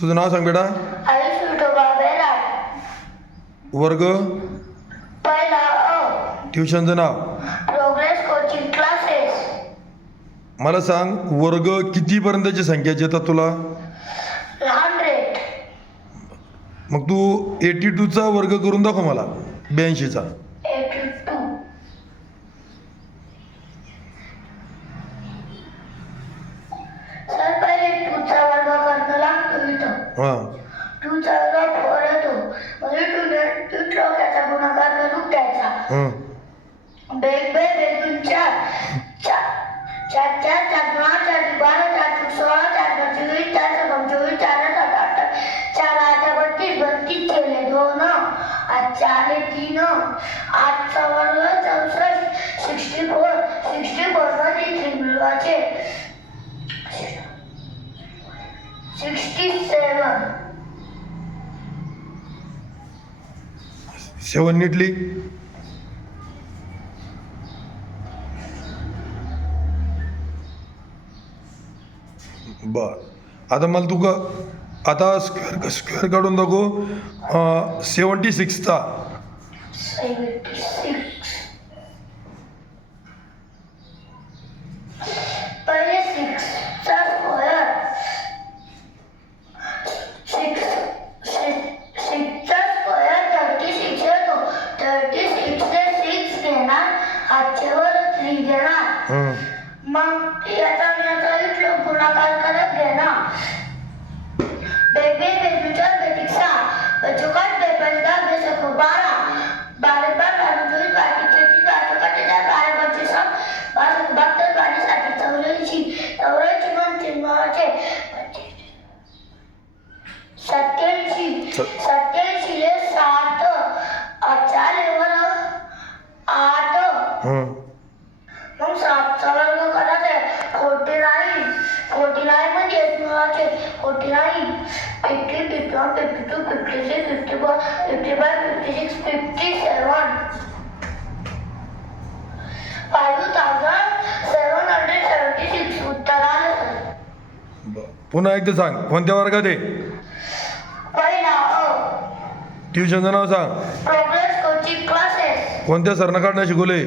तुझं नाव सांग बेटा. आयुष विठोबा बेराड. वर्ग. पहिला अ. ट्युशनचं नाव. Progress Coaching Classes. मला सांग वर्ग कितीपर्यंतची संख्याची येतात तुला. 100. मग तू 82चा वर्ग करून दाखव मला 82चा. 82. सर पहिले 2चा वर्ग करणं लागतो इथं. हां 2चा वर्ग 4 येतो. म्हणजे 2 याचा गुणाकार करून द्यायचा. हां बेग बेग बेगून 4. 4 4 4 4 4 12 4 16 4 25 4 25 4 7 8 4 8 32 32 केले 2 आज 4 3 8चा वर्ग 64 64 64 मध्ये 3 मिळवायचे 67. 7 नीटली. बर आता मला तू का आता स्क्वेअर काढून दाखव 76चा. 76. पहिले 6चा स्क्वेअर 6चा स्क्वेअर 36 येतो. 36 ने 6 घेणार आजच्यावर 3 घेणार. हां मग याचा इथलं गुणाकार करत घेणार. बेबे बेबीचा बेटिक्सा बचुकाट बेपंचा बेसको 12 12 12 24 22 23 22 12 25 22 72 84 म्हणते माझे 87 87 ले 7 4 8. हां मग 7चा वर्ग करायचा 49. 49 मध्ये 8 मिळवायचे 49 50 51 52 56 54 55 56 57. 5776 उत्तर आलं सर. पुन्हा एकदा सांग कोणत्या वर्गात आहे. पहिला अ. ट्युशनचं नाव सांग. Progress Coaching classes. कोणत्या सरनं काढणं शिकवले.